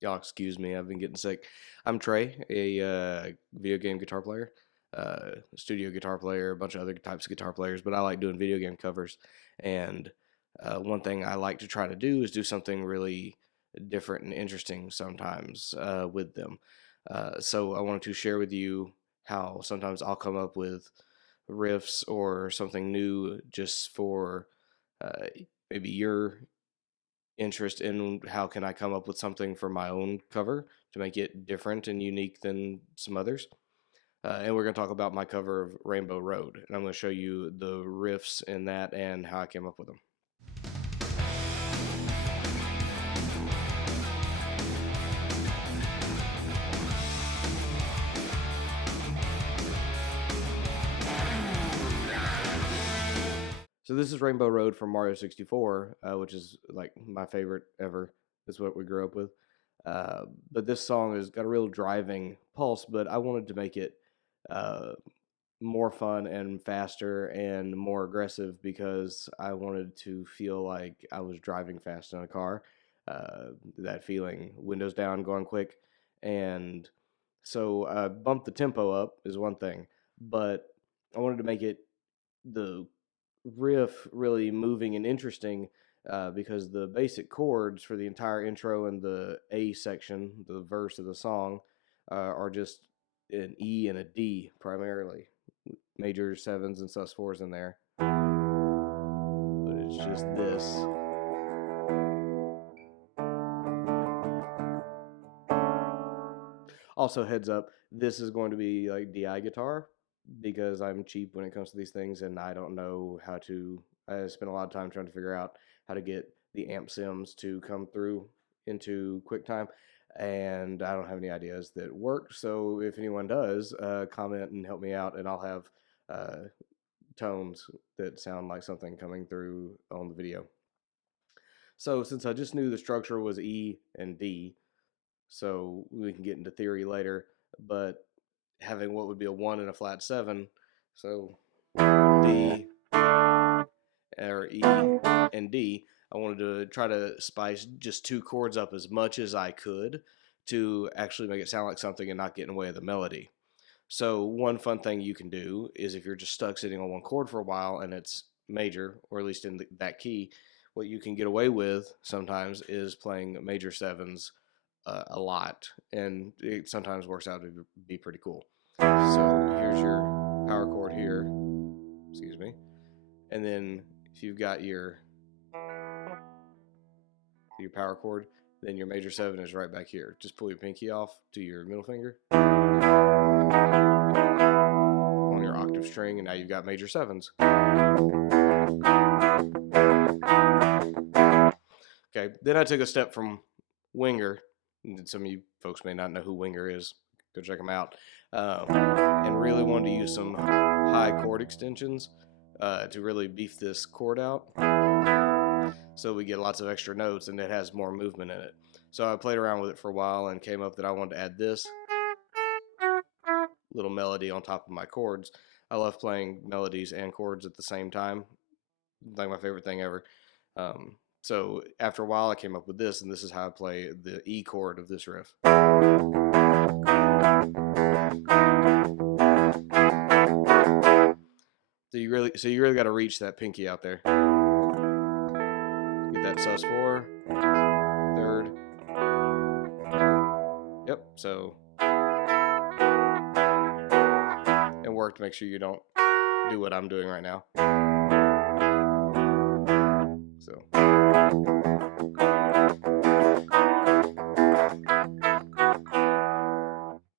Y'all excuse me, I've been getting sick. I'm Trey, a video game guitar player, studio guitar player, a bunch of other types of guitar players, but I like doing video game covers. And one thing I like to try to do is do something really different and interesting sometimes with them. So I wanted to share with you how sometimes I'll come up with riffs or something new just for uh, maybe your interest in how can I come up with something for my own cover to make it different and unique than some others. And we're going to talk about my cover of Rainbow Road. And I'm going to show you the riffs in that and how I came up with them. So this is Rainbow Road from Mario 64, which is like my favorite ever. That's what we grew up with. But this song has got a real driving pulse, but I wanted to make it uh, more fun and faster and more aggressive because I wanted to feel like I was driving fast in a car. That feeling, windows down, going quick. And so bump the tempo up is one thing, but I wanted to make it the riff really moving and interesting because the basic chords for the entire intro and the A section, the verse of the song, are just an E and a D primarily. Major sevens and sus4s in there. But it's just this. Also, heads up, this is going to be like DI guitar because I'm cheap when it comes to these things and I don't know how to. I spent a lot of time trying to figure out how to get the amp sims to come through into QuickTime, and I don't have any ideas that work. So if anyone does, comment and help me out, and I'll have tones that sound like something coming through on the video. So since I just knew the structure was E and D, so we can get into theory later, but having what would be a 1 and a flat 7, so D or E and D, I wanted to try to spice just two chords up as much as I could to actually make it sound like something and not get in the way of the melody. So one fun thing you can do is if you're just stuck sitting on one chord for a while and it's major, or at least in that key, what you can get away with sometimes is playing major sevens a lot, and it sometimes works out to be pretty cool. So here's your power chord here, excuse me, and then if you've got your power chord, then your major 7 is right back here. Just pull your pinky off to your middle finger on your octave string, and now you've got major 7s. Okay, then I took a step from Winger. Some of you folks may not know who Winger is. Go check them out. And really wanted to use some high chord extensions to really beef this chord out, so we get lots of extra notes and it has more movement in it. So I played around with it for a while and came up that I wanted to add this little melody on top of my chords. I love playing melodies and chords at the same time. Like my favorite thing ever. So after a while I came up with this, and this is how I play the E chord of this riff. So you really got to reach that pinky out there. Get that sus4, third. Yep, so. And work to make sure you don't do what I'm doing right now. So.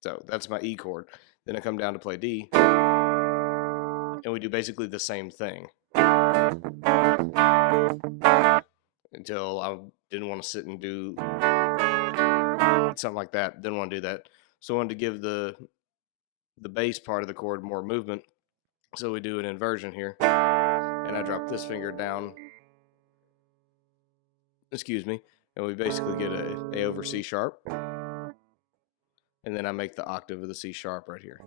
So that's my E chord. Then I come down to play D, and we do basically the same thing until I didn't want to sit and do something like that. Didn't want to do that. So I wanted to give the bass part of the chord more movement. So we do an inversion here, and I drop this finger down. Excuse me. And we basically get A over C sharp. And then I make the octave of the C sharp right here.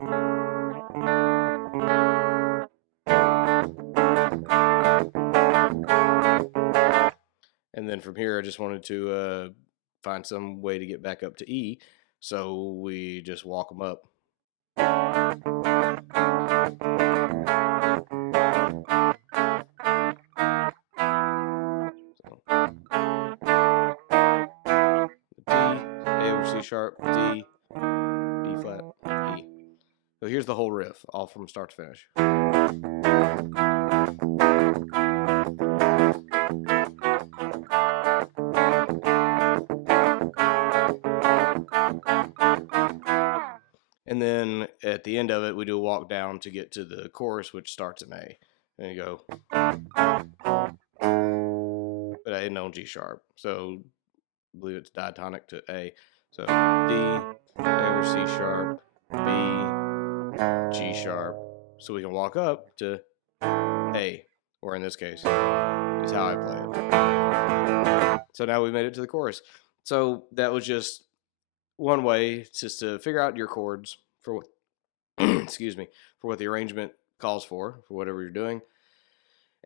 And then from here, I just wanted to find some way to get back up to E. So we just walk them up. D, A over C sharp, D, D flat, E. So here's the whole riff, all from start to finish. And then at the end of it, we do a walk down to get to the chorus, which starts in A. And you go, but I end on G sharp. So I believe it's diatonic to A. So D, A over C sharp, B, G sharp. So we can walk up to A, or in this case, is how I play it. So now we made it to the chorus. So that was just one way just to figure out your chords for what, excuse me, for what the arrangement calls for whatever you're doing,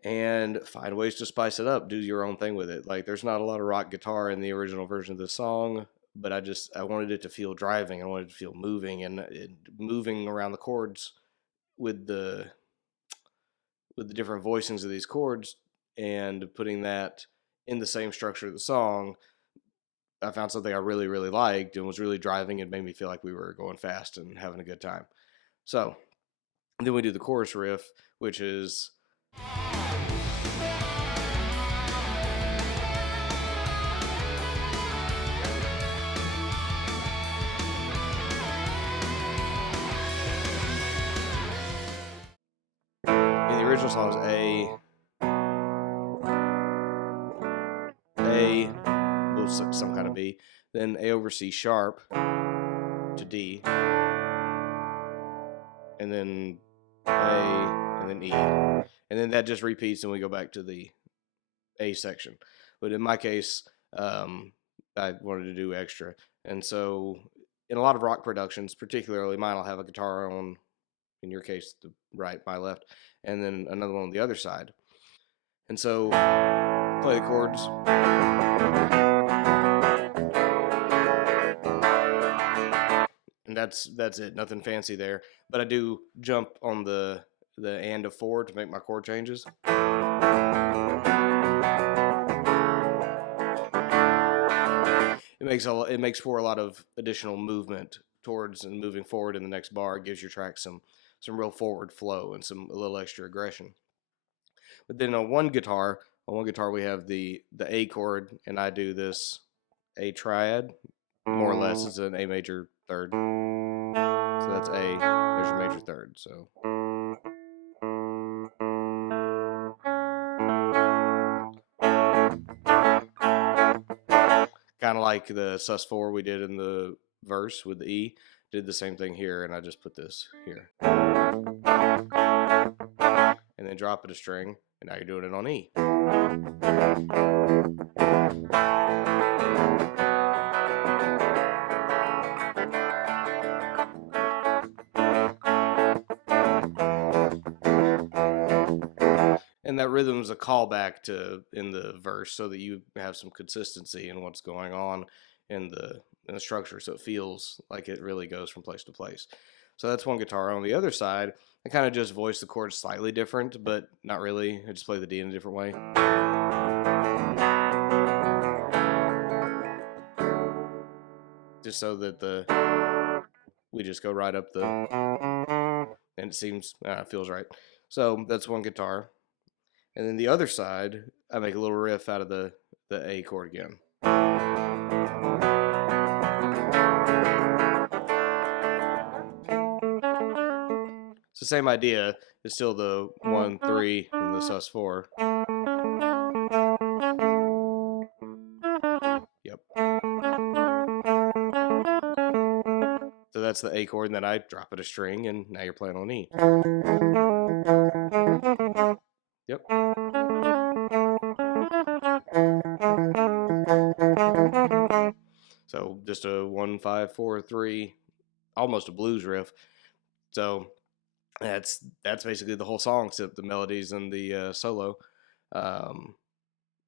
and find ways to spice it up, do your own thing with it. Like, there's not a lot of rock guitar in the original version of the song, but I wanted it to feel driving. I wanted it to feel moving, and moving around the chords with the different voicings of these chords and putting that in the same structure of the song. I found something I really, really liked and was really driving and made me feel like we were going fast and having a good time. So then we do the chorus riff, which is in the original song is A, well, some kind of B, then A over C sharp to D, and then A, and then E. And then that just repeats and we go back to the A section. But in my case, I wanted to do extra. And so in a lot of rock productions, particularly mine, I'll have a guitar on, in your case, the right, my left, and then another one on the other side. And so play the chords. And that's it, nothing fancy there. But I do jump on the and of 4 to make my chord changes. It makes for a lot of additional movement towards and moving forward in the next bar. It gives your track some real forward flow and a little extra aggression. But then on one guitar we have the A chord, and I do this A triad. More or less, it's an A major third. So that's A. There's your major third. So. Kind of like the sus4 we did in the verse with the E. Did the same thing here, and I just put this here. And then drop it a string, and now you're doing it on E. And that rhythm is a callback to in the verse, so that you have some consistency in what's going on in the structure, so it feels like it really goes from place to place. So that's one guitar. On the other side, I kind of just voice the chords slightly different, but not really. I just play the D in a different way. Just so that we just go right up and it feels right. So that's one guitar. And then the other side, I make a little riff out of the A chord again. It's the same idea. It's still the 1, 3, and the sus4. Yep. So that's the A chord, and then I drop it a string, and now you're playing on E. Yep. So just a 1, 5, 4, 3, almost a blues riff. So that's basically the whole song, except the melodies and the solo. And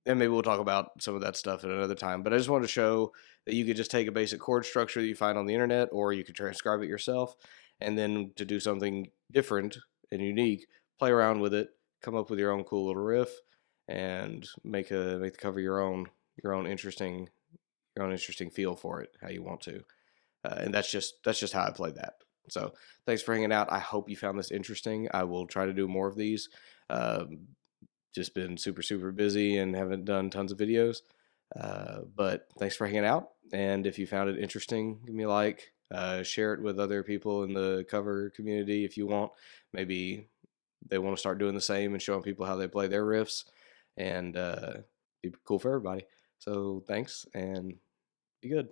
maybe we'll talk about some of that stuff at another time. But I just wanted to show that you could just take a basic chord structure that you find on the internet, or you could transcribe it yourself, and then to do something different and unique, play around with it, come up with your own cool little riff, and make the cover your own interesting feel for it, how you want to. And that's just how I played that. So thanks for hanging out. I hope you found this interesting. I will try to do more of these. Um, just been super busy and haven't done tons of videos. But thanks for hanging out. And if you found it interesting, give me a like. Share it with other people in the cover community if you want. Maybe they want to start doing the same and showing people how they play their riffs. And be cool for everybody. So thanks and be good.